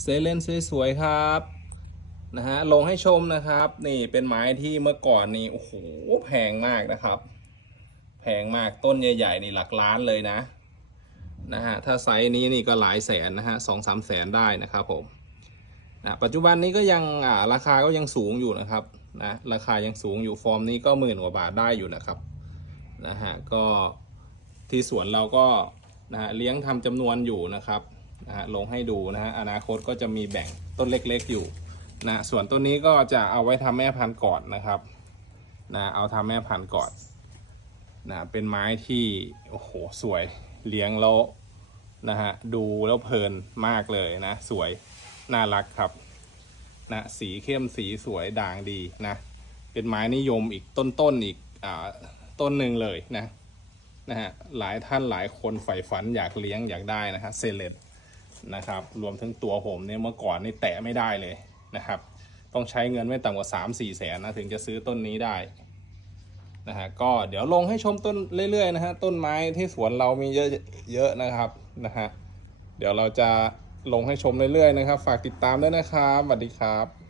เซเลนสวยๆครับนะฮะลงให้ชมนะครับ นี่เป็นไม้ที่เมื่อก่อนนี่โอ้โหแพงมากนะครับ แพงมากต้นใหญ่ๆนี่หลักล้านเลยนะนะฮะถ้าไซส์นี้นี่ก็หลายแสนนะฮะสองสามแสนได้นะครับผมนะปัจจุบันนี้ก็ยังอ่าราคาก็ยังสูงอยู่นะครับนะราคายังสูงอยู่ฟอร์มนี้ก็หมื่นกว่าบาทได้อยู่นะครับนะฮะก็ที่สวนเราก็นะฮะเลี้ยงทำจำนวนอยู่นะครับ นะฮะลงให้ดูนะฮะอนาคตก็จะมีแบ่งต้นเล็กๆอยู่นะส่วนต้นนี้ก็จะเอาไว้ทำแม่พันธุ์ก่อนนะครับนะเอาทำแม่พันธุ์ก่อนนะเป็นไม้ที่โอ้โหสวยเลี้ยงแล้วนะฮะดูแล้วเพลินมากเลยนะ สวยน่ารักครับนะสีเข้มสีสวยด่างดีนะ เป็นไม้นิยมอีกต้นๆอีกอ่าต้นหนึ่งเลยนะนะฮะหลายท่านหลายคนใฝ่ฝันอยากเลี้ยงอยากได้นะฮะเซเลต นะครับ รวมถึงตัวผมเนี่ยเมื่อก่อนนี่แตะไม่ได้เลยนะครับ ต้องใช้เงินไม่ต่ำกว่า 3 4แสนนะถึงจะซื้อต้นนี้ได้นะฮะก็เดี๋ยวลงให้ชมต้นเรื่อยๆนะฮะต้นไม้ที่สวนเรามีเยอะเยอะนะครับนะฮะเดี๋ยวเราจะลงให้ชมเรื่อยๆนะครับ ฝากติดตามด้วยนะครับสวัสดีครับ